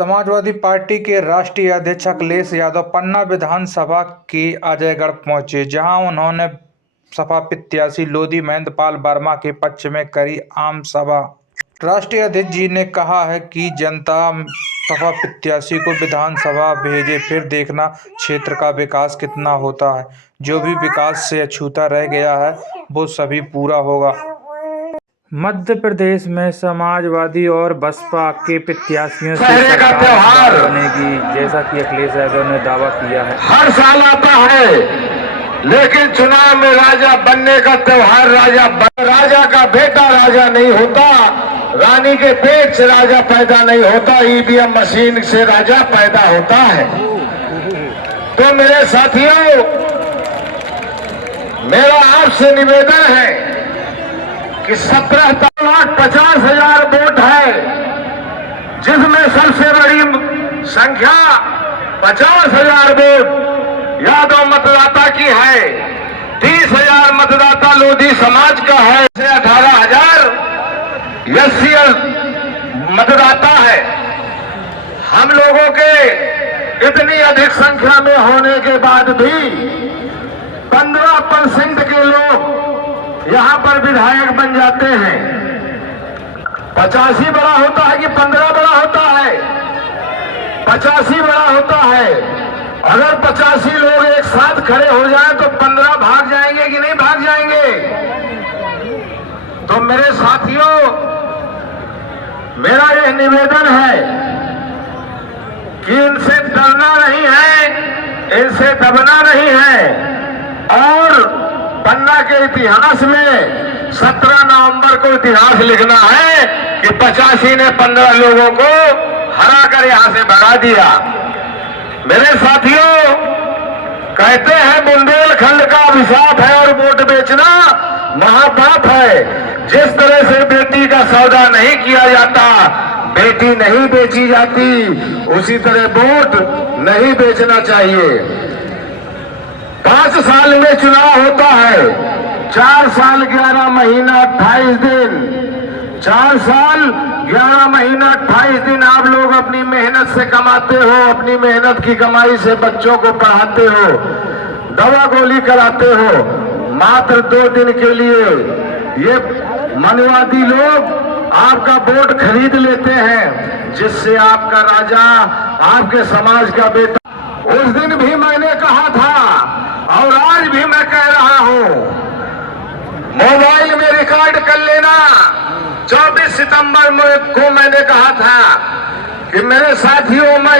Samajwadi party के राष्ट्रीय अध्यक्ष अखिलेश यादव पन्ना विधानसभा के अजयगढ़ पहुंचे, जहां उन्होंने सपा प्रत्याशी लोधी महेंद्रपाल वर्मा के पक्ष में करी आम सभा। राष्ट्रीय अध्यक्ष जी ने कहा है कि जनता सपा प्रत्याशी को विधानसभा भेजे, फिर देखना क्षेत्र का विकास कितना होता है। जो भी विकास से अछूता रह गया है वो सभी पूरा होगा। मध्य प्रदेश में समाजवादी और बसपा के प्रत्याशियों से सरकार बनेगी, जैसा कि अखिलेश यादव ने दावा किया है। हर साल आता है, लेकिन चुनाव में राजा बनने का त्योहार राजा का बेटा राजा नहीं होता, रानी के पेट से राजा पैदा नहीं होता, ईवीएम मशीन से राजा पैदा होता है। तो मेरे साथियों, मेरा आपसे निवेदन है कि 17,50,000 वोट है, जिसमें सबसे बड़ी संख्या 50,000 वोट यादव मतदाता की है, 30,000 मतदाता लोधी समाज का है, 18,000 एससी मतदाता है। हम लोगों के इतनी अधिक संख्या में होने के बाद भी 15% के लोग यहां पर विधायक बन जाते हैं। 85 बड़ा होता है कि 15 बड़ा होता है? 85 बड़ा होता है। अगर 85 लोग एक साथ खड़े हो जाएं तो 15 भाग जाएंगे कि नहीं भाग जाएंगे? तो मेरे साथियों, मेरा यह निवेदन है कि इनसे डरना नहीं है, इनसे दबना नहीं है। और पन्ना के इतिहास में 17 नवंबर को इतिहास लिखना है कि 85 ने 15 लोगों को हरा कर यहां से भगा दिया। मेरे साथियों, कहते हैं बुंदेलखंड का अभिशाप है और वोट बेचना महापाप है। जिस तरह से बेटी का सौदा नहीं किया जाता, बेटी नहीं बेची जाती, उसी तरह वोट नहीं बेचना चाहिए। 5 साल में चुनाव होता है, 4 साल 11 महीना 28 दिन, 4 साल 11 महीना 28 दिन आप लोग अपनी मेहनत से कमाते हो, अपनी मेहनत की कमाई से बच्चों को पढ़ाते हो, दवा गोली कराते हो। मात्र 2 दिन के लिए ये मनवादी लोग आपका वोट खरीद लेते हैं, जिससे आपका राजा, आपके समाज का बेटा। उस दिन भी मैंने कहा था और आज भी मैं कह रहा हूं, मोबाइल में रिकॉर्ड कर लेना। 24 सितंबर को मैंने कहा था कि मेरे साथियों, मैं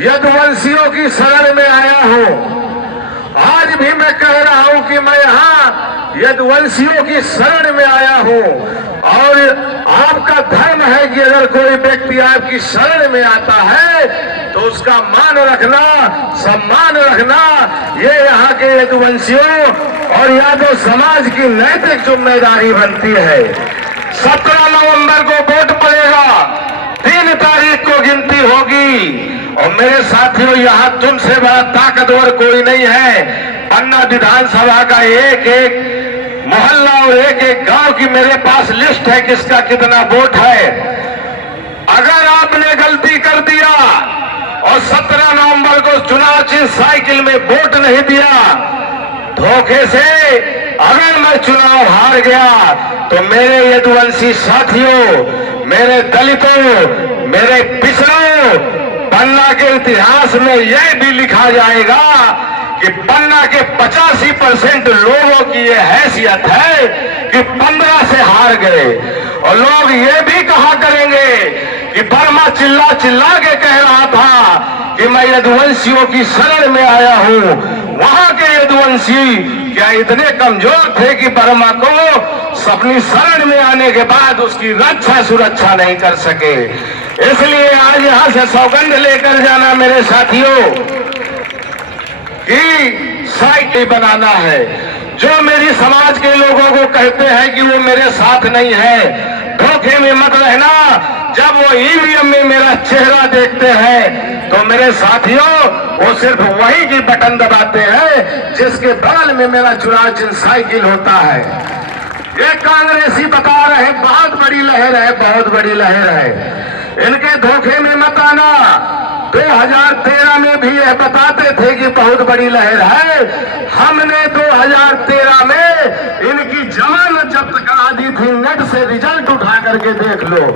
यदुवंशियों की शरण में आया हूं। आज भी मैं कह रहा हूं कि मैं यहां यदुवंशियों की शरण में आया हूं। और आपका धर्म है कि अगर कोई व्यक्ति आपकी शरण में आता है तो उसका मान रखना, सम्मान रखना, ये यहाँ के यदुवंशियों और यादव समाज की नैतिक जिम्मेदारी बनती है। 17 नवंबर को वोट पड़ेगा, 3 तारीख को गिनती होगी। और मेरे साथियों, यहाँ तुमसे बड़ा ताकतवर कोई नहीं है। पन्ना विधानसभा का एक एक मोहल्ला और एक एक गांव की मेरे पास लिस्ट है, किसका कितना वोट है। अगर आपने गलती कर दिया और 17 नवंबर को चुनाव चिन्ह साइकिल में वोट नहीं दिया, धोखे से अगर मैं चुनाव हार गया, तो मेरे यदुवंशी साथियों, मेरे दलितों, मेरे पिछड़ों, पन्ना के इतिहास में यह भी लिखा जाएगा कि पन्ना के 85% लोगों की यह हैसियत है कि 15 से हार गए। और लोग ये भी कहा करेंगे कि वर्मा चिल्ला चिल्ला के कह रहा था कि मैं यदुवंशियों की शरण में आया हूं। वहां के यदुवंशी क्या इतने कमजोर थे कि वर्मा को अपनी शरण में आने के बाद उसकी रक्षा सुरक्षा नहीं कर सके? इसलिए आज यहां से सौगंध लेकर जाना मेरे साथियों कि साइकिल बनाना है। जो मेरी समाज के लोगों को कहते हैं कि वो मेरे साथ नहीं है, धोखे में मत रहना। जब वो ईवीएम में मेरा चेहरा देखते हैं तो मेरे साथियों, वो सिर्फ वही की बटन दबाते हैं जिसके बगल में मेरा चुनाव चिन्ह साइकिल होता है। ये कांग्रेसी बता रहे बहुत बड़ी लहर है, बहुत बड़ी लहर है। इनके धोखे में ये बताते थे कि बहुत बड़ी लहर है। हमने 2013 में इनकी जमानत जब्त करा दी थी। नेट से रिजल्ट उठा करके देख लो,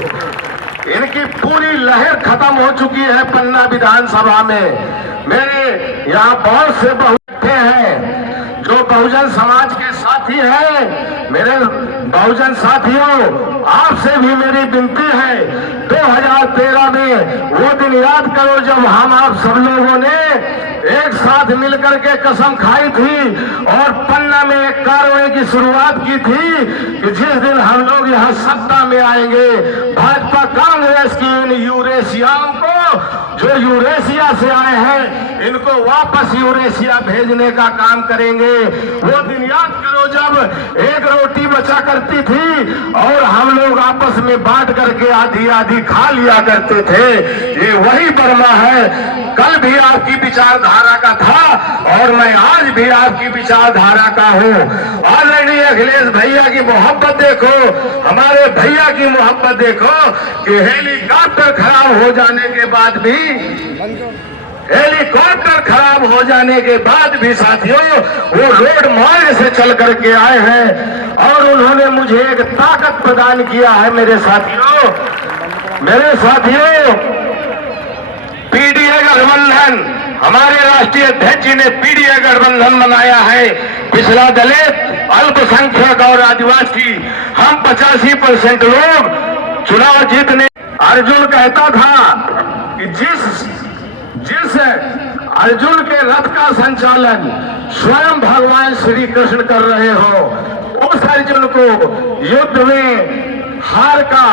इनकी पूरी लहर खत्म हो चुकी है पन्ना विधानसभा में। मेरे यहाँ बहुत से बैठे हैं जो बहुजन समाज के साथी हैं। मेरे बहुजन साथियों, आपसे भी मेरी विनती है, 2013 में वो दिन याद करो जब हम आप सब लोगों ने एक साथ मिलकर के कसम खाई थी और पन्ना में एक कार्रवाई की शुरुआत की थी कि जिस दिन हम लोग यहाँ सत्ता में आएंगे, भाजपा कांग्रेस की इन यूरेशियाओं को, जो यूरेशिया से आए हैं, इनको वापस यूरेशिया भेजने का काम करेंगे। वो दिन याद करो जब एक रोटी बचा करती थी और हम लोग आपस में बांट करके आधी आधी खा लिया करते थे। ये वही बर्मा है, कल भी आपकी विचारधारा का था और मैं आज भी आपकी विचारधारा का हूँ। आदरणीय अखिलेश भैया की मोहब्बत देखो, हमारे भैया की मोहब्बत देखो कि हेलीकॉप्टर खराब हो जाने के बाद भी, हेलीकॉप्टर खराब हो जाने के बाद भी साथियों वो रोड मार्ग से चल करके आए हैं और उन्होंने मुझे एक ताकत प्रदान किया है। मेरे साथियों, पीडीए गठबंधन, हमारे राष्ट्रीय अध्यक्ष जी ने पीडीए गठबंधन बनाया है। पिछड़ा दलित, अल्पसंख्यक और आदिवासी, हम 85% लोग चुनाव जीतने। अर्जुन कहता था कि जिस अर्जुन के रथ का संचालन स्वयं भगवान श्री कृष्ण कर रहे हो, उस अर्जुन को युद्ध में हार का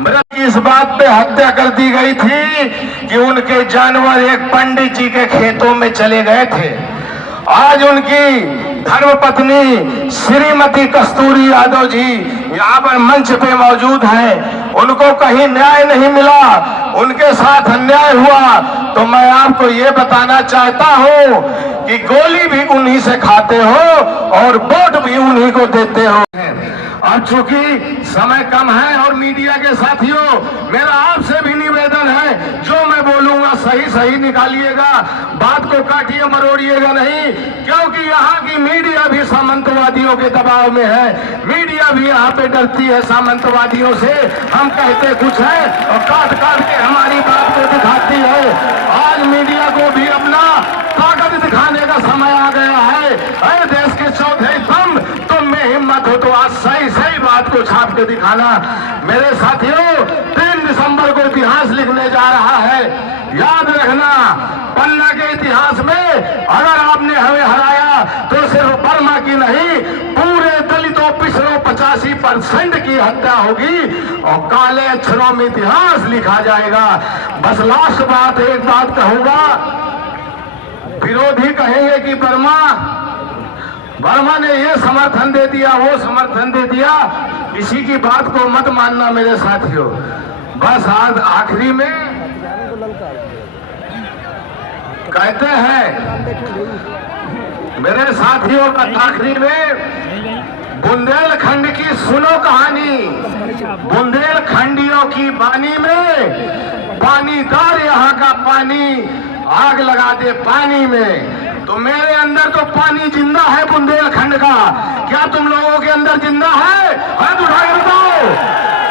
मृत्यु इस बात पे हत्या कर दी गई थी कि उनके जानवर एक पंडित जी के खेतों में चले गए थे। आज उनकी धर्मपत्नी श्रीमती कस्तूरी यादव जी यहाँ पर मंच पे मौजूद हैं। उनको कहीं न्याय नहीं मिला, उनके साथ अन्याय हुआ। तो मैं आपको ये बताना चाहता हूँ कि गोली भी उन्हीं से खाते हो और वोट भी उन्हीं को देते हो। अब चूंकि समय कम है और मीडिया के साथियों, मेरा आपसे भी निवेदन है, जो मैं बोलूंगा सही सही निकालिएगा, बात को काटिए मरोड़िएगा नहीं, क्योंकि यहाँ की मीडिया भी सामंतवादियों के दबाव में है। मीडिया भी यहाँ पे डरती है सामंतवादियों से। हम कहते कुछ है और काट काट के हमारी बात को दिखाती है। आज मीडिया को भी अपना ताकत दिखाने का समय आ गया है। अरे देश के चौथे स्तंभ, तुम में हिम्मत हो तो आज सही सही बात को छाप के दिखाना। मेरे साथियों, 3 दिसंबर को इतिहास लिखने जा रहा है। याद रखना, पन्ना के इतिहास में अगर आपने हमें हराया तो सिर्फ बर्मा की नहीं, पूरे दलितों पिछड़ों 85% की हत्या होगी और काले अक्षरों में इतिहास लिखा जाएगा। बस लास्ट बात, एक बात कहूंगा, विरोधी कहेंगे कि बर्मा ने ये समर्थन दे दिया, वो समर्थन दे दिया। किसी की बात को मत मानना मेरे साथियों। बस आज आखिरी में कहते हैं मेरे साथियों का, आखिरी में बुंदेलखंड की सुनो कहानी। बुंदेलखंडियों की बानी में पानीदार यहाँ का पानी आग लगा दे पानी में। तो मेरे अंदर तो पानी जिंदा है बुंदेलखंड का, क्या तुम लोगों के अंदर जिंदा है? हाथ उठा के बताओ।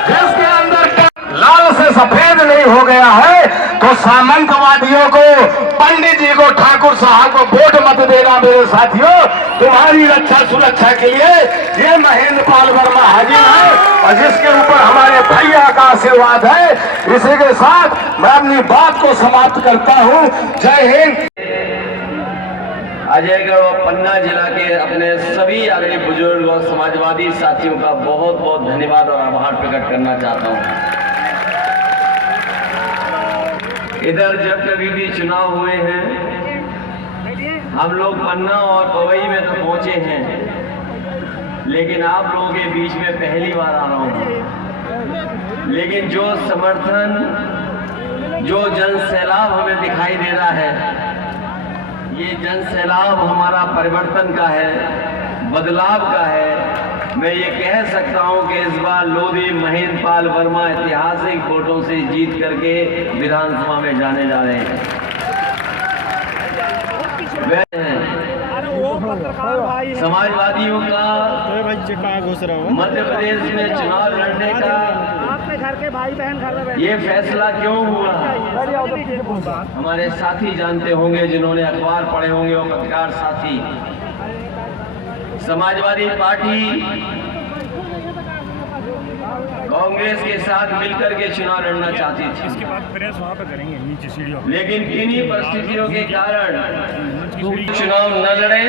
जिसके अंदर लाल से सफेद नहीं हो गया है तो सामंतवादियों को, पंडित जी को, ठाकुर साहब को वोट मत देना मेरे साथियों। तुम्हारी रक्षा सुरक्षा के लिए ये महेंद्र पाल वर्मा हाजिर है और जिसके ऊपर हमारे भैया का आशीर्वाद है। इसी के साथ मैं अपनी बात को समाप्त करता हूँ। जय हिंद। अजयगढ़ और पन्ना जिला के अपने सभी आदरणीय बुजुर्ग और समाजवादी साथियों का बहुत बहुत धन्यवाद और आभार प्रकट करना चाहता हूँ। इधर जब कभी भी चुनाव हुए हैं, हम लोग पन्ना और पवई में तो पहुंचे हैं, लेकिन आप लोगों के बीच में पहली बार आ रहा हूं। लेकिन जो समर्थन, जो जन सैलाब हमें दिखाई दे रहा है, ये जन सैलाब हमारा परिवर्तन का है, बदलाव का है। मैं ये कह सकता हूं कि इस बार लोधी महेंद्र पाल वर्मा ऐतिहासिक वोटों से जीत करके विधानसभा में जाने जा रहे हैं। वह समाजवादियों का मध्य प्रदेश में चुनाव लड़ने का ये फैसला क्यों हुआ? हमारे साथी जानते होंगे, जिन्होंने अखबार पढ़े होंगे, वो पत्रकार साथी। समाजवादी पार्टी कांग्रेस के साथ मिलकर के चुनाव लड़ना चाहती थी। इसके बाद प्रेस वहां पे करेंगे नीचे सीढ़ियों, लेकिन किन्हीं परिस्थितियों के कारण चुनाव न लड़े,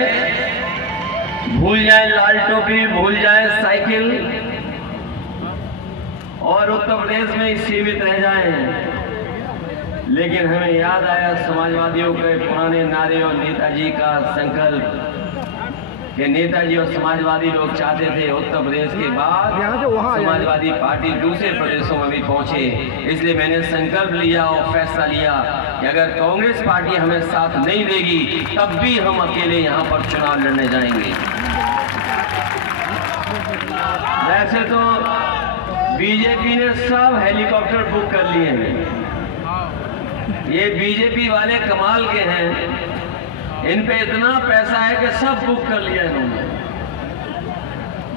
भूल जाए लाल टोपी, भूल जाए साइकिल और उत्तर प्रदेश में ही सीमित रह जाएं। लेकिन हमें याद आया समाजवादियों के पुराने नारे और नेताजी का संकल्प कि नेताजी और समाजवादी लोग चाहते थे उत्तर प्रदेश के बाद समाजवादी पार्टी दूसरे प्रदेशों में भी पहुंचे। इसलिए मैंने संकल्प लिया और फैसला लिया कि अगर कांग्रेस पार्टी हमें साथ नहीं देगी तब भी हम अकेले यहां पर चुनाव लड़ने जाएंगे। वैसे तो बीजेपी ने सब हेलीकॉप्टर बुक कर लिए हैं। ये बीजेपी वाले कमाल के हैं, इन पे इतना पैसा है कि सब बुक कर लिया इन्होंने।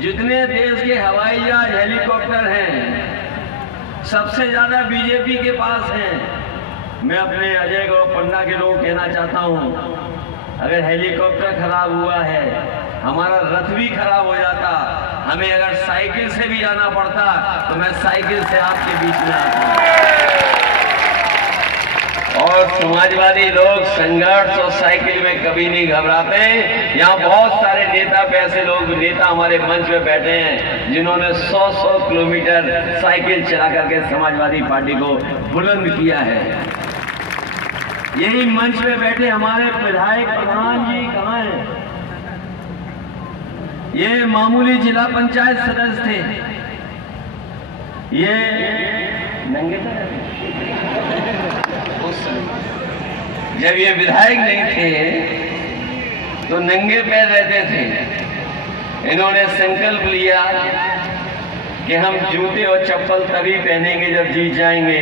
जितने देश के हवाई जहाज, हेलीकॉप्टर हैं, सबसे ज्यादा बीजेपी के पास हैं। मैं अपने अजय गौड़ पन्ना के लोग कहना चाहता हूं, अगर हेलीकॉप्टर खराब हुआ है, हमारा रथ भी खराब हो जाता, हमें अगर साइकिल से भी जाना पड़ता तो मैं साइकिल से आपके बीच में आता। और समाजवादी लोग संघर्ष और साइकिल में कभी नहीं घबराते। यहाँ बहुत सारे नेता पे ऐसे लोग, नेता हमारे मंच पे बैठे हैं जिन्होंने 100-100 किलोमीटर साइकिल चला करके समाजवादी पार्टी को बुलंद किया है। यही मंच पे बैठे हमारे विधायक प्रधान जी कहाँ हैं? ये मामूली जिला पंचायत सदस्य थे, ये नंगे जब ये विधायक नहीं थे तो नंगे पैर रहते थे। इन्होंने संकल्प लिया कि हम जूते और चप्पल तभी पहनेंगे जब जीत जाएंगे।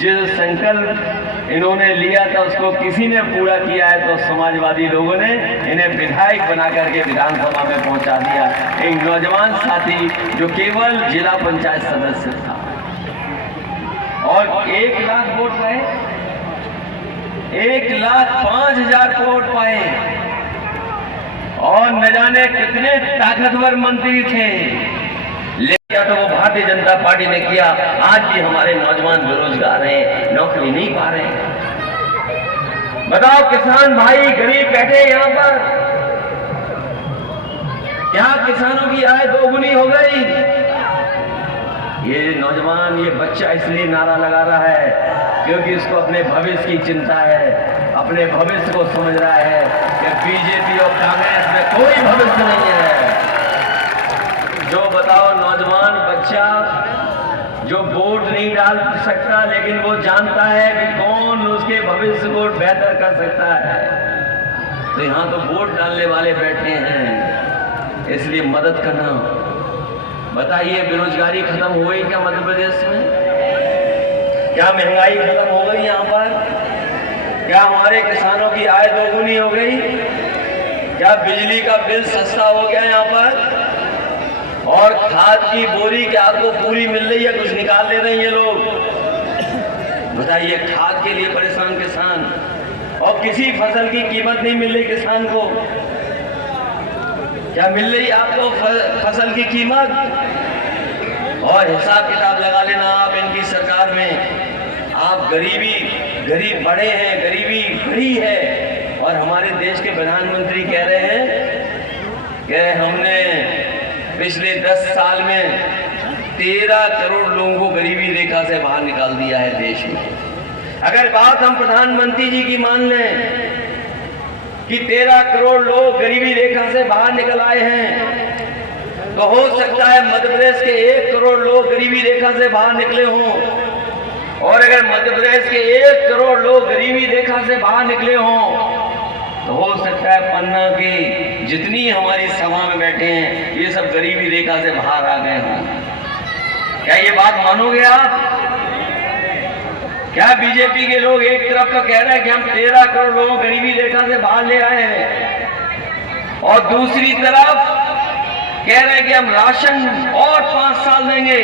जिस संकल्प इन्होंने लिया था उसको किसी ने पूरा किया है, तो समाजवादी लोगों ने इन्हें विधायक बना करके विधानसभा में पहुंचा दिया। एक नौजवान साथी जो केवल जिला पंचायत सदस्य था और 1 लाख वोट पाए, 1,05,000 वोट पाए और न जाने कितने ताकतवर मंत्री थे। लेकिन तो वो भारतीय जनता पार्टी ने किया। आज भी हमारे नौजवान बेरोजगार हैं, नौकरी नहीं पा रहे हैं। बताओ किसान भाई गरीब बैठे यहाँ पर, क्या किसानों की आय 2 गुनी हो गई? ये नौजवान, ये बच्चा इसलिए नारा लगा रहा है क्योंकि इसको अपने भविष्य की चिंता है, अपने भविष्य को समझ रहा है कि बीजेपी और कांग्रेस में कोई भविष्य नहीं है। जो बताओ नौजवान बच्चा जो वोट नहीं डाल सकता, लेकिन वो जानता है कि कौन उसके भविष्य को बेहतर कर सकता है, तो यहाँ तो वोट डालने वाले बैठे हैं, इसलिए मदद करना। बताइए बेरोजगारी खत्म हो गई क्या मध्य प्रदेश में? क्या महंगाई खत्म हो गई यहाँ पर? क्या हमारे किसानों की आय 2 गुनी हो गई? क्या बिजली का बिल सस्ता हो गया यहाँ पर? और खाद की बोरी क्या आपको पूरी मिल रही है, कुछ निकाल ले रहे हैं ये लोग? बताइए, खाद के लिए परेशान किसान और किसी फसल की कीमत नहीं मिल रही किसान को। क्या मिल रही आपको फसल की कीमत? और हिसाब किताब लगा लेना आप इनकी सरकार में। आप गरीब बड़े हैं, गरीबी बढ़ी है। और हमारे देश के प्रधानमंत्री कह रहे हैं कि हमने पिछले 10 साल में 13 करोड़ लोगों को गरीबी रेखा से बाहर निकाल दिया है देश में। अगर बात हम प्रधानमंत्री जी की मान लें कि 13 करोड़ लोग गरीबी रेखा से बाहर निकल आए हैं, तो हो सकता है मध्य प्रदेश के 1 करोड़ लोग गरीबी रेखा से बाहर निकले हों। और अगर मध्य प्रदेश के 1 करोड़ लोग गरीबी रेखा से बाहर निकले हों, तो हो सकता है पन्ना की जितनी हमारी सभा में बैठे हैं ये सब गरीबी रेखा से बाहर आ गए हों। क्या ये बात मानोगे आप? क्या बीजेपी के लोग एक तरफ तो कह रहे हैं कि हम 13 करोड़ लोगों को गरीबी रेखा से बाहर ले आए हैं और दूसरी तरफ कह रहे हैं कि हम राशन और 5 साल देंगे,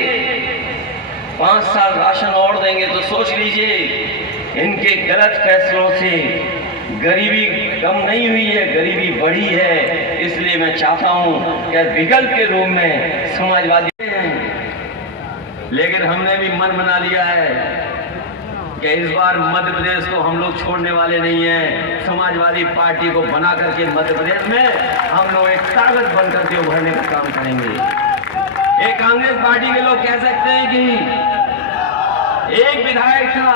5 साल राशन और देंगे। तो सोच लीजिए इनके गलत फैसलों से गरीबी कम नहीं हुई है, गरीबी बढ़ी है। इसलिए मैं चाहता हूं कि विकल्प के रूप में समाजवादी हैं, लेकिन हमने भी मन बना लिया है कि इस बार मध्य प्रदेश को हम लोग छोड़ने वाले नहीं हैं। समाजवादी पार्टी को बना करके मध्य प्रदेश में हम लोग एक ताकत बन करके उभरने का काम करेंगे। एक कांग्रेस पार्टी के लोग कह सकते हैं कि एक विधायक था,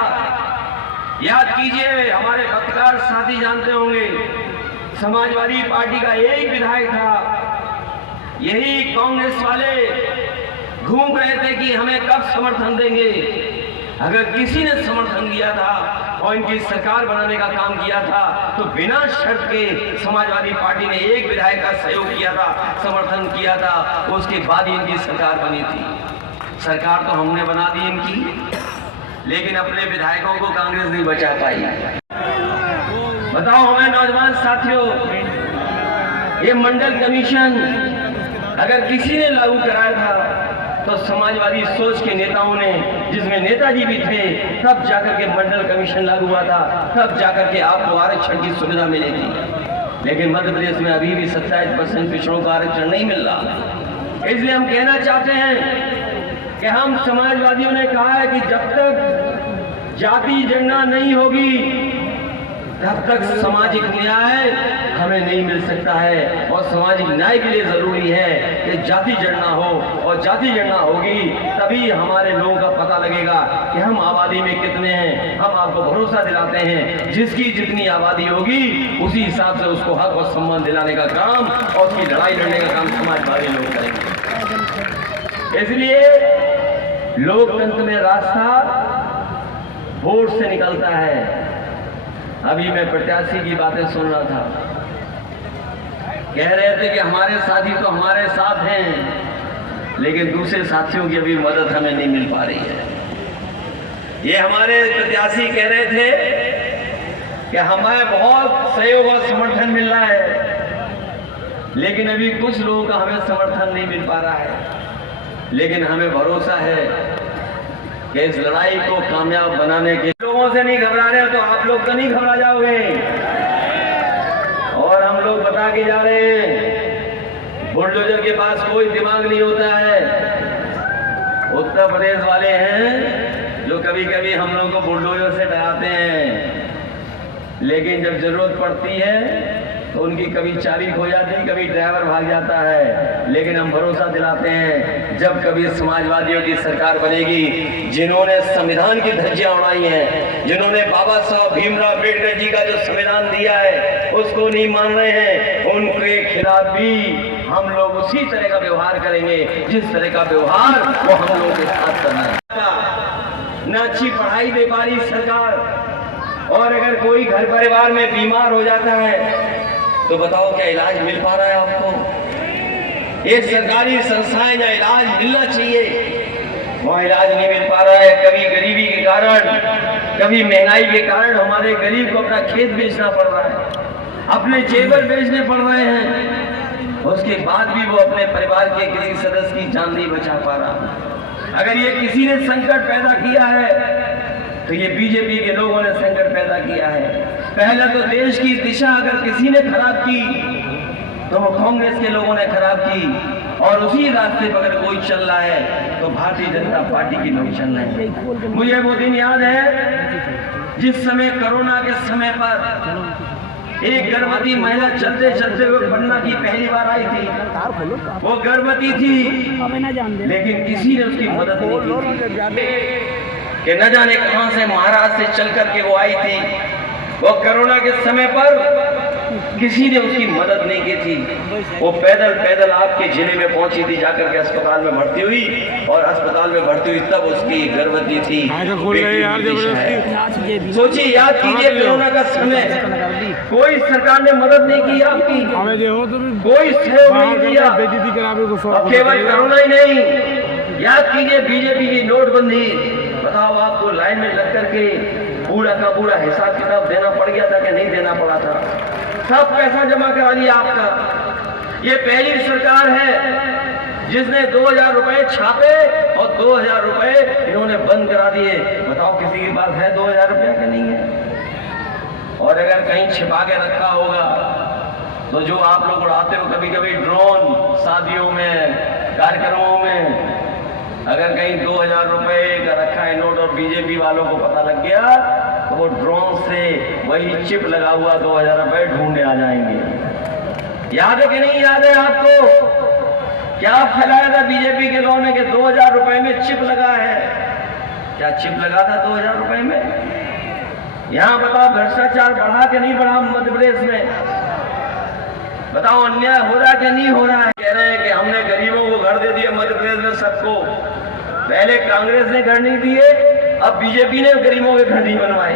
याद कीजिए हमारे पत्रकार साथी जानते होंगे, समाजवादी पार्टी का एक विधायक था। यही कांग्रेस वाले घूम रहे थे कि हमें कब समर्थन देंगे। अगर किसी ने समर्थन दिया था और इनकी सरकार बनाने का काम किया था तो बिना शर्त के समाजवादी पार्टी ने एक विधायक का सहयोग किया था, समर्थन किया था, उसके बाद ही इनकी सरकार बनी थी। सरकार तो हमने बना दी इनकी, लेकिन अपने विधायकों को कांग्रेस नहीं बचा पाई। बताओ हमें नौजवान साथियों, ये मंडल कमीशन अगर किसी ने लागू कराया था तो समाजवादी सोच के नेताओं ने, जिसमें नेताजी भी थे, तब जाकर के मंडल कमीशन लागू हुआ था, तब जाकर के आपको आरक्षण की सुविधा मिलेगी। लेकिन मध्य प्रदेश में अभी भी 27% पिछड़ों को आरक्षण नहीं मिल रहा। इसलिए हम कहना चाहते हैं कि हम समाजवादियों ने कहा है कि जब तक जाति जनगणना नहीं होगी तब तक सामाजिक न्याय हमें नहीं मिल सकता है। और सामाजिक न्याय के लिए जरूरी है कि जाति जनगणना हो, और जाति जनगणना होगी तभी हमारे लोगों का पता लगेगा कि हम आबादी में कितने हैं। हम आपको भरोसा दिलाते हैं जिसकी जितनी आबादी होगी उसी हिसाब से उसको हक और सम्मान दिलाने का काम और उसकी लड़ाई लड़ने का काम समाजवादी लोग करेंगे। इसलिए लोकतंत्र में रास्ता वोट से निकलता है। अभी मैं प्रत्याशी की बातें सुन रहा था, कह रहे थे कि हमारे साथी तो हमारे साथ हैं, लेकिन दूसरे साथियों की अभी मदद हमें नहीं मिल पा रही है। ये हमारे प्रत्याशी कह रहे थे कि हमें बहुत सहयोग और समर्थन मिल रहा है, लेकिन अभी कुछ लोगों का हमें समर्थन नहीं मिल पा रहा है। लेकिन हमें भरोसा है कि इस लड़ाई को कामयाब बनाने के लोगों से नहीं घबरा रहे हैं, तो आप लोग तो नहीं घबरा जाओगे। और हम लोग बता के जा रहे हैं, बुलडोजर के पास कोई दिमाग नहीं होता है। उत्तर प्रदेश वाले हैं जो कभी कभी हम लोग को बुलडोजर से डराते हैं, लेकिन जब जरूरत पड़ती है तो उनकी कभी चाबी खो जाती है, कभी ड्राइवर भाग जाता है। लेकिन हम भरोसा दिलाते हैं जब कभी समाजवादियों की सरकार बनेगी, जिन्होंने संविधान की धज्जियां उड़ाई हैं, जिन्होंने बाबा साहब भीमराव अम्बेडकर जी का जो संविधान दिया है उसको नहीं मान रहे हैं, उनके खिलाफ भी हम लोग उसी तरह का व्यवहार करेंगे जिस तरह का व्यवहार वो हम लोगों के साथ करना है। न अच्छी पढ़ाई दे पा रही सरकार, और अगर कोई घर परिवार में बीमार हो जाता है तो बताओ क्या इलाज मिल पा रहा है आपको? ये सरकारी संस्थाएं जहाँ इलाज मिलना चाहिए वहाँ इलाज नहीं मिल पा रहा है। कभी गरीबी के कारण, कभी महंगाई के कारण हमारे गरीब को अपना खेत बेचना पड़ रहा है, अपने जेवर बेचने पड़ रहे हैं, उसके बाद भी वो अपने परिवार के किसी सदस्य की जान नहीं बचा पा रहा। अगर ये किसी ने संकट पैदा किया है तो ये बीजेपी के लोगों ने संकट पैदा किया है। पहले तो देश की दिशा अगर किसी ने खराब की तो वो कांग्रेस के लोगों ने खराब की, और उसी रास्ते पर अगर कोई चल रहा है तो भारतीय जनता पार्टी के लोग चल रहे हैं। मुझे वो दिन याद है जिस समय कोरोना के समय पर एक गर्भवती महिला चलते चलते हुए पन्ना की पहली बार आई थी। वो गर्भवती थी लेकिन किसी ने उसकी मदद नहीं की कि न जाने कहां से महाराष्ट्र से चल करके वो आई थी। वो कोरोना के समय पर किसी ने उसकी मदद नहीं की थी। वो पैदल पैदल आपके जिले में पहुंची थी, जाकर के अस्पताल में भर्ती हुई, और अस्पताल में भर्ती हुई तब उसकी गर्भवती थी। सोचिए, याद कीजिए कोरोना का समय, कोई सरकार ने मदद नहीं की आपकी, कोई सहयोग नहीं किया। केवल कोरोना ही नहीं, याद कीजिए बीजेपी की नोटबंदी, बताओ आपको लाइन में लग करके पूरा का पूरा हिसाब किताब देना पड़ गया था कि नहीं देना पड़ा था? सब पैसा जमा करा दिया आपका। ये पहली सरकार है जिसने 2000 रुपए छापे और 2000 रुपए इन्होंने बंद करा दिए। बताओ किसी के पास है 2000 रुपया कि नहीं है? और अगर कहीं छिपा के रखा होगा तो जो आप लोग उड़ाते हो कभी कभी ड्रोन, शादियों में, कार्यक्रमों में, अगर कहीं 2000 रुपए का रखा है नोट और बीजेपी वालों को पता लग गया तो वो ड्रोन से वही चिप लगा हुआ 2000 रुपए ढूंढने आ जाएंगे। याद है कि नहीं याद है आपको? क्या फैलाया था बीजेपी के लोगों ने कि 2000 रुपए में चिप लगा है? क्या चिप लगा था 2000 रुपए में? यहां बताओ भ्रष्टाचार बढ़ा कि नहीं बढ़ा मध्य प्रदेश में? बताओ अन्याय हो रहा है कि नहीं हो रहा है? कह रहे हैं कि हमने गरीबों को घर दे दिए मध्य प्रदेश में सबको। पहले कांग्रेस ने घर नहीं दिए, अब बीजेपी ने गरीबों के घर नहीं बनवाए।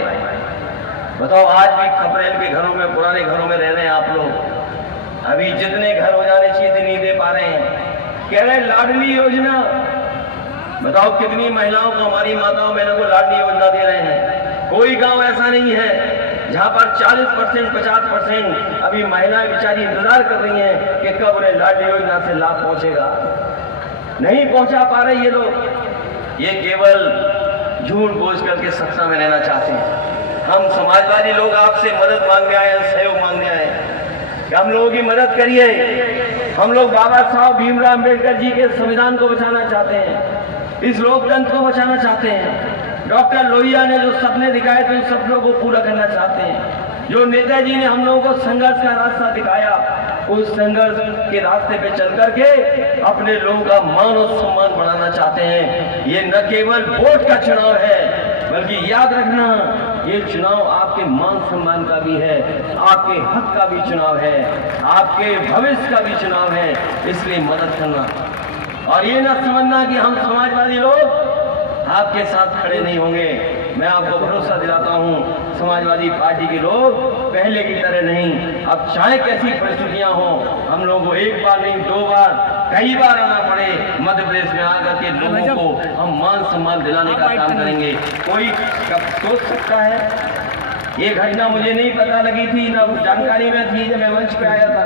बताओ आज भी खपरेल के घरों में, पुराने घरों में रह रहे हैं आप लोग। अभी जितने घर हो जाने चाहिए थे नहीं दे पा रहे हैं। कह रहे लाडली योजना, बताओ कितनी महिलाओं को, हमारी माताओं बहनों को लाडली योजना दे रहे हैं। कोई गांव ऐसा नहीं है जहां पर 40%, 50% अभी महिलाएं बेचारी इंतजार कर रही हैं कि कब उन्हें लाडली योजना से लाभ पहुंचेगा। नहीं पहुंचा पा रहे ये लोग। ये केवल झूठ बोझ करके सत्ता में रहना चाहते हैं। हम समाजवादी लोग आपसे मदद मांगने आए हैं, सहयोग मांगने आए हैं कि हम लोगों की मदद करिए। हम लोग बाबा साहब भीमराव अम्बेडकर जी के संविधान को बचाना चाहते हैं, इस लोकतंत्र को बचाना चाहते हैं। डॉक्टर लोहिया ने जो सपने दिखाए थे उन सपनों को पूरा करना चाहते हैं। जो नेताजी ने हम लोगों को संघर्ष का रास्ता दिखाया, उस संघर्ष के रास्ते पे चल करके अपने लोगों का मान और सम्मान बढ़ाना चाहते हैं। ये न केवल वोट का चुनाव है, बल्कि याद रखना ये चुनाव आपके मान सम्मान का भी है, आपके हक का भी चुनाव है, आपके भविष्य का भी चुनाव है। इसलिए मदद करना और ये न समझना कि हम समाजवादी लोग आपके साथ खड़े नहीं होंगे। मैं आपको भरोसा दिलाता हूं समाजवादी पार्टी के लोग पहले की तरह नहीं। अब चाहे कैसी परिस्थितियां हो, हम लोगों को एक बार नहीं, 2 बार, कई बार आना पड़े, मध्य प्रदेश में आकर के लोगों को हम मान सम्मान दिलाने का काम करेंगे। कोई कब सोच सकता है? ये घटना मुझे नहीं पता लगी थी, ना जानकारी में थी जब मैं मंच पे आया था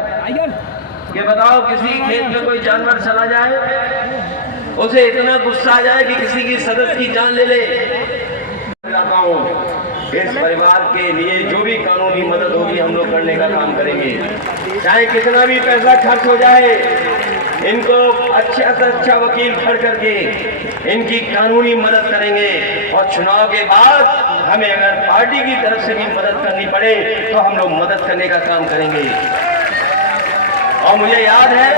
कि बताओ किसी खेत में कोई जानवर चला जाए, उसे इतना गुस्सा आ जाए कि किसी की सदस्य की जान ले ले। इस परिवार के लिए जो भी कानूनी मदद होगी हम लोग करने का काम करेंगे, चाहे कितना भी पैसा खर्च हो जाए। इनको अच्छा से अच्छा वकील खड़ करके इनकी कानूनी मदद करेंगे और चुनाव के बाद हमें अगर पार्टी की तरफ से भी मदद करनी पड़े तो हम लोग मदद करने का काम करेंगे। और मुझे याद है,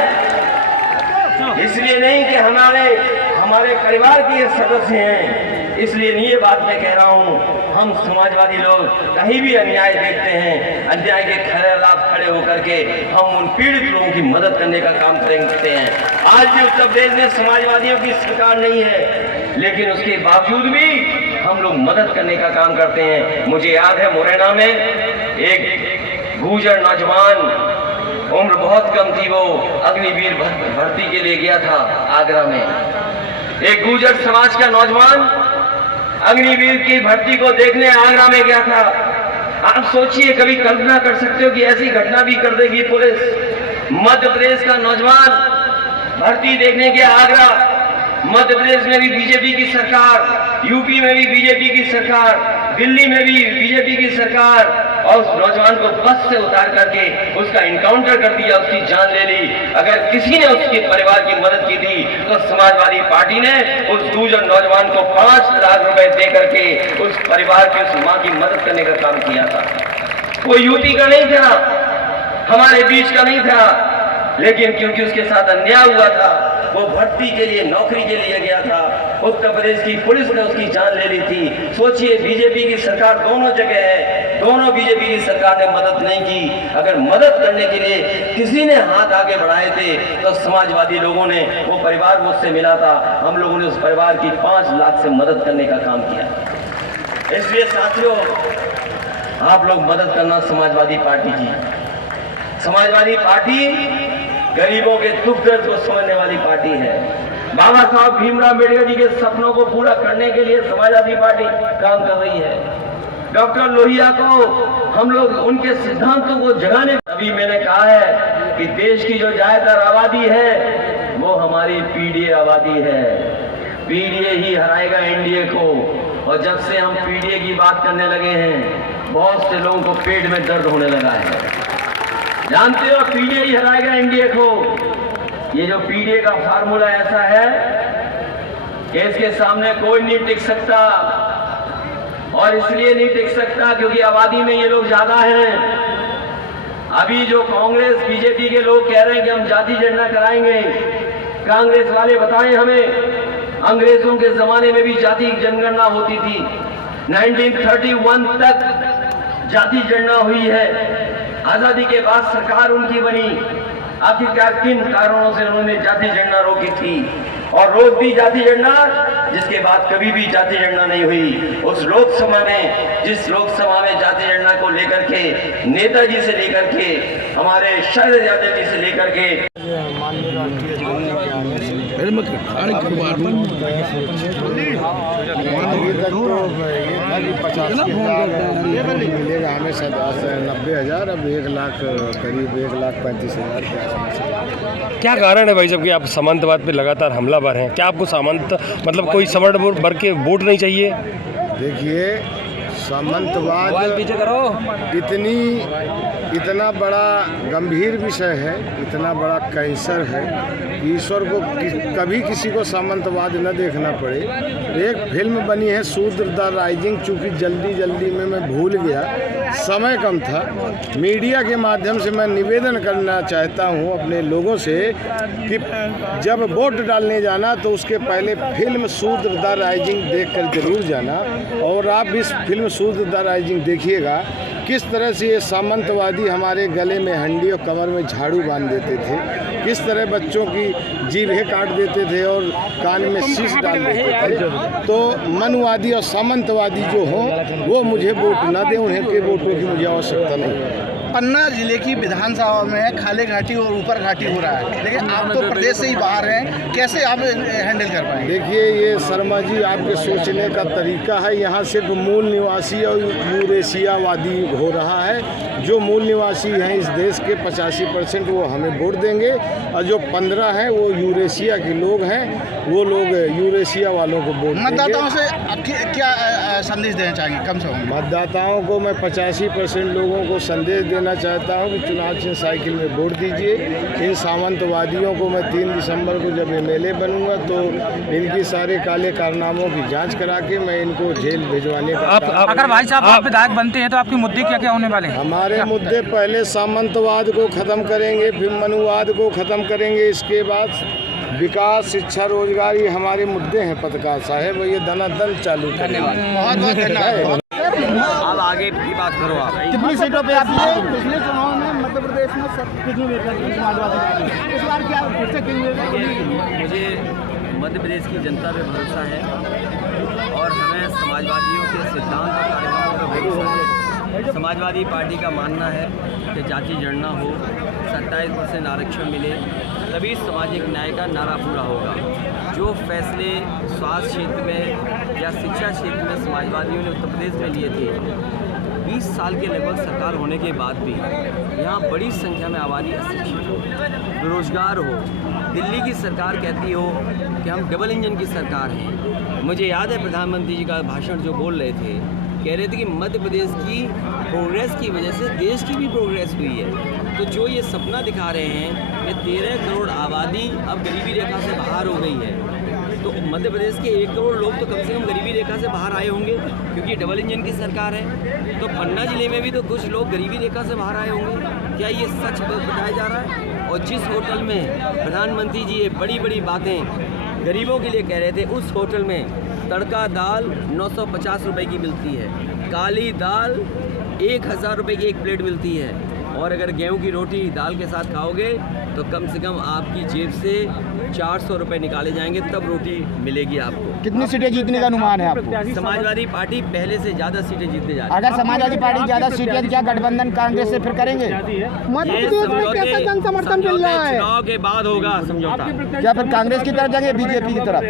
इसलिए नहीं कि हमारे परिवार के सदस्य हैं, इसलिए नहीं ये बात मैं कह रहा हूँ। हम समाजवादी लोग कहीं भी अन्याय देखते हैं, अन्याय के खिलाफ खड़े होकर के हम उन पीड़ित लोगों की मदद करने का काम करते हैं। आज भी उत्तर प्रदेश में समाजवादियों की सरकार नहीं है, लेकिन उसके बावजूद भी हम लोग मदद करने का काम करते हैं। मुझे याद है मुरैना में एक गुर्जर नौजवान, उम्र बहुत कम थी, वो अग्निवीर भर्ती के लिए गया था आगरा में। एक गुर्जर समाज का नौजवान अग्निवीर की भर्ती को देखने आगरा में गया था। आप सोचिए, कभी कल्पना कर सकते हो कि ऐसी घटना भी कर देगी पुलिस? मध्य प्रदेश का नौजवान भर्ती देखने गया आगरा। मध्य प्रदेश में भी बीजेपी की सरकार, यूपी में भी बीजेपी की सरकार, दिल्ली में भी बीजेपी की सरकार, और उस नौजवान को बस से उतार करके उसका इनकाउंटर कर दिया, उसकी जान ले ली। अगर किसी ने उसके परिवार की मदद की थी तो समाजवादी पार्टी ने उस गुर्जर नौजवान को 5 लाख रुपए दे करके उस परिवार की, उस मां की मदद करने का काम किया था। वो यूपी का नहीं था, हमारे बीच का नहीं था, लेकिन क्योंकि उसके साथ अन्याय हुआ था, वो भर्ती के लिए, नौकरी के लिए गया था, उत्तर प्रदेश की पुलिस ने उसकी जान ले ली थी। सोचिए, बीजेपी की सरकार दोनों जगह है, दोनों बीजेपी की सरकार ने मदद नहीं की। अगर मदद करने के लिए किसी ने हाथ आगे बढ़ाए थे तो समाजवादी लोगों ने, वो परिवार मुझसे मिला था, हम लोगों ने उस परिवार की 5 लाख से मदद करने का काम किया। इसलिए साथियों, आप लोग मदद करना समाजवादी पार्टी की। समाजवादी पार्टी गरीबों के दुख दर्द को समझने वाली पार्टी है। बाबा साहब भीमराव अम्बेडकर जी के सपनों को पूरा करने के लिए समाजवादी पार्टी काम कर रही है। डॉक्टर लोहिया को हम लोग उनके सिद्धांतों को जगाने, अभी मैंने कहा है कि देश की जो ज्यादातर आबादी है वो हमारी पीडीए आबादी है। पीडीए ही हराएगा एनडीए को। और जब से हम पीडीए की बात करने लगे हैं, बहुत से लोगों को पेट में दर्द होने लगा है। जानते हो, पीडीए ही हराएगा एनडीए को। ये जो पीडीए का फार्मूला ऐसा है कि इसके सामने कोई नहीं टिक सकता, और इसलिए नहीं टिक सकता क्योंकि आबादी में ये लोग ज्यादा हैं। अभी जो कांग्रेस बीजेपी के लोग कह रहे हैं कि हम जाति जनगणना कराएंगे, कांग्रेस वाले बताएं हमें, अंग्रेजों के जमाने में भी जाति जनगणना होती थी। 1931 तक जाति जनगणना हुई है। आजादी के बाद सरकार उनकी बनी। आखिरकार किन कारणों से उन्होंने जाति जनगणना रोकी थी, और रोक दी जाति जनगणना, जिसके बाद कभी भी जाति जनगणना नहीं हुई। उस लोकसभा में, जिस लोकसभा में जाति जनगणना को लेकर के नेताजी से लेकर के हमारे शरद यादव जी से लेकर के मिलेगा हमेशा 90,000, अब 1,00,000 करीब 1,35,000 के आसपास। क्या कारण है भाई साहब कि आप सामंतवाद पे लगातार हमलावर हैं? क्या आपको सामंत मतलब कोई सवर्ण वर्ग के वोट नहीं चाहिए? देखिए, सामंतवाद इतना बड़ा गंभीर विषय है, इतना बड़ा कैंसर है कि ईश्वर को कभी किसी को सामंतवाद न देखना पड़े। एक फिल्म बनी है शूद्र द राइजिंग, चूँकि जल्दी में मैं भूल गया, समय कम था। मीडिया के माध्यम से मैं निवेदन करना चाहता हूँ अपने लोगों से कि जब वोट डालने जाना तो उसके पहले फिल्म शूद्र द राइजिंग देखकर जरूर जाना। और आप इस फिल्म शूद्र द राइजिंग देखिएगा, किस तरह से ये सामंतवादी हमारे गले में हंडी और कमर में झाड़ू बांध देते थे, किस तरह बच्चों की जीभें काट देते थे और कान में शीश डाल देते थे। तो मनवादी और सामंतवादी जो हों वो मुझे वोट न दें, उन्हें के वोटों की मुझे आवश्यकता नहीं। पन्ना जिले की विधानसभा में खाले घाटी और ऊपर घाटी हो रहा है, लेकिन आप तो प्रदेश से ही बाहर हैं, कैसे आप हैंडल कर पाएंगे? देखिए, ये शर्मा जी आपके सोचने का तरीका है। यहाँ सिर्फ मूल निवासी और यूरेशियावादी हो रहा है। जो मूल निवासी हैं इस देश के 85% वो हमें वोट देंगे, और जो 15 हैं वो यूरेशिया के लोग हैं, वो लोग यूरेशिया वालों को वोट देंगे। मतदाताओं से क्या संदेश देना चाहेंगे? कम से कम मतदाताओं को मैं 85% लोगों को संदेश देना चाहता हूं कि चुनाव चिन्ह साइकिल में वोट दीजिए। इन सामंतवादियों को मैं 3 दिसंबर को जब MLA बनूंगा तो इनकी सारे काले कारनामों की जांच करा के मैं इनको जेल भिजवाने का अगर भाई साहब आप विधायक बनते हैं तो आपके मुद्दे क्या क्या होने वाले हैं? हमारे मुद्दे पहले सामंतवाद को ख़त्म करेंगे, फिर मनुवाद को ख़त्म करेंगे, इसके बाद विकास, शिक्षा, रोजगार, ये हमारे मुद्दे हैं। पत्रकार साहब ये दनादन चालू करेंगे। बहुत बहुत धन्यवाद। अब आगे की बात करो आप। कितनी सीटों पे आप पिछले चुनाव में मध्य प्रदेश में कितनी समाजवादी पार्टी, इस बार क्या फिर से मुझे मध्य प्रदेश की जनता पे भरोसा है और हमें समाजवादियों के सिद्धांत और कार्यक्रमों पर भरोसा है। समाजवादी पार्टी का मानना है कि जाति जनगणना हो, 27% आरक्षण मिले, तभी सामाजिक न्याय का नारा पूरा होगा। जो फैसले स्वास्थ्य क्षेत्र में या शिक्षा क्षेत्र में समाजवादियों ने उत्तर प्रदेश में लिए थे, 20 साल के लगभग सरकार होने के बाद भी यहाँ बड़ी संख्या में आबादी अशिक्षित हो, बेरोजगार हो। दिल्ली की सरकार कहती हो कि हम डबल इंजन की सरकार हैं। मुझे याद है प्रधानमंत्री जी का भाषण जो बोल रहे थे, कह रहे थे कि मध्य प्रदेश की प्रोग्रेस की वजह से देश की भी प्रोग्रेस हुई है। तो जो ये सपना दिखा रहे हैं कि 13 करोड़ आबादी अब गरीबी रेखा से बाहर हो गई है, तो मध्य प्रदेश के 1 करोड़ लोग तो कम से कम गरीबी रेखा से बाहर आए होंगे, क्योंकि डबल इंजन की सरकार है। तो पन्ना जिले में भी तो कुछ लोग गरीबी रेखा से बाहर आए होंगे। क्या ये सच बताया जा रहा है? और जिस होटल में प्रधानमंत्री जी ये बड़ी बड़ी बातें गरीबों के लिए कह रहे थे, उस होटल में तड़का दाल 950 रुपये की मिलती है, काली दाल 1000 रुपये की एक प्लेट मिलती है, और अगर गेहूं की रोटी दाल के साथ खाओगे तो कम से कम आपकी जेब से 400 रुपये निकाले जाएंगे, तब रोटी मिलेगी आपको। कितनी सीटें जीतने का अनुमान है आपको? समाजवादी पार्टी पहले से ज़्यादा सीटें जीतते जा रही है। अगर समाजवादी पार्टी ज्यादा सीटें, क्या गठबंधन कांग्रेस से फिर करेंगे? मध्य प्रदेश में कैसा जन समर्थन मिल रहा है? चुनाव के बाद होगा समझौता। क्या फिर कांग्रेस की तरफ जाएंगे, बीजेपी की तरफ?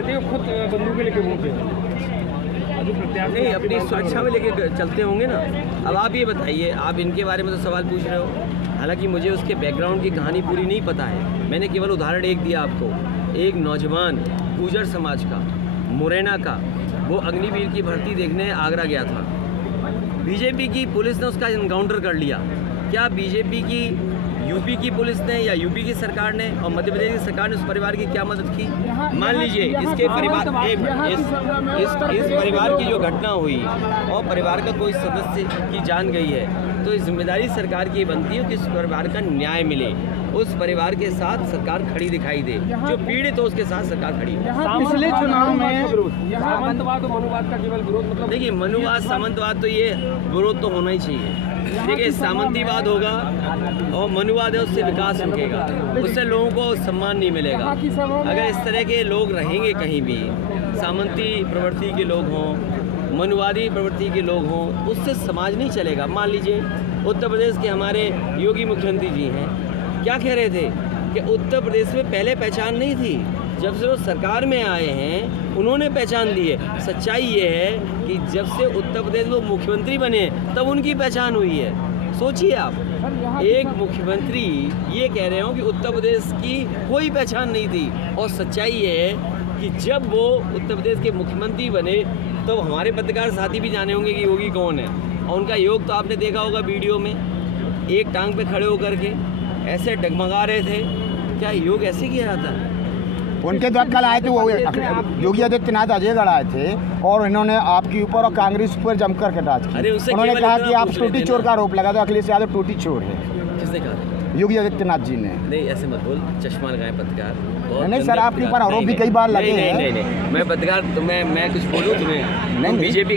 नहीं, अपनी सुरक्षा में लेके चलते होंगे ना। अब आप ये बताइए, आप इनके बारे में तो सवाल पूछ रहे हो, हालांकि मुझे उसके बैकग्राउंड की कहानी पूरी नहीं पता है। मैंने केवल उदाहरण एक दिया आपको। एक नौजवान गुर्जर समाज का, मुरैना का, वो अग्निवीर की भर्ती देखने आगरा गया था। बीजेपी की पुलिस ने उसका एनकाउंटर कर लिया। क्या बीजेपी की यूपी की पुलिस ने या यूपी की सरकार ने और मध्य प्रदेश की सरकार ने उस परिवार की क्या मदद की? मान लीजिए इसके परिवार इस परिवार की जो घटना हुई और परिवार का कोई सदस्य की जान गई है, तो इस जिम्मेदारी सरकार की बनती है कि इस परिवार का न्याय मिले, उस परिवार के साथ सरकार खड़ी दिखाई दे, जो पीड़ित हो उसके साथ सरकार खड़ी हो। पिछले चुनाव में सामंतवाद और मनुवाद का केवल विरोध मतलब देखिए, मनुवाद सामंतवाद तो ये विरोध तो होना ही चाहिए। देखिए, सामंतीवाद होगा और मनुवाद है, उससे विकास रुकेगा, उससे लोगों को सम्मान नहीं मिलेगा। अगर इस तरह के लोग रहेंगे कहीं भी, सामंती प्रवृत्ति के लोग हों, मनुवादी प्रवृत्ति के लोग हों, उससे समाज नहीं चलेगा। मान लीजिए उत्तर प्रदेश के हमारे योगी मुख्यमंत्री जी हैं, क्या कह रहे थे कि उत्तर प्रदेश में पहले पहचान नहीं थी, जब से वो सरकार में आए हैं उन्होंने पहचान ली है। सच्चाई ये है कि जब से उत्तर प्रदेश में मुख्यमंत्री बने तब उनकी पहचान हुई है। सोचिए आप, एक मुख्यमंत्री ये कह रहे हो कि उत्तर प्रदेश की कोई पहचान नहीं थी, और सच्चाई ये है कि जब वो उत्तर प्रदेश के मुख्यमंत्री बने तो हमारे पत्रकार साथी भी जाने होंगे कि योगी कौन है, और उनका योग तो आपने देखा होगा वीडियो में, एक टांग पे खड़े होकर के ऐसे डगमगा रहे थे। क्या योग ऐसे किया जाता है? उनके द्वारा कल आए थे वो योगी आदित्यनाथ अजयगढ़ आए थे और इन्होंने आपके ऊपर और कांग्रेस पर जमकर के राज अरे किया। उससे उन्होंने केवल कहा इतना कि आप पूछ टोटी लेते चोर ना। का आरोप लगा दो, अखिलेश यादव टोटी चोर है। किसने कहा? योगी आदित्यनाथ जी ने। नहीं, ऐसे मत बोल, चश्मा लगाए पत्रकार। बहुत नहीं सर, गंदे आपके ऊपर पत्रकार। आरोप भी नहीं, कई बार लगे नहीं, हैं। नहीं, मैं पत्रकार, तो मैं कुछ बोलूँ तुम्हें? नहीं। बीजेपी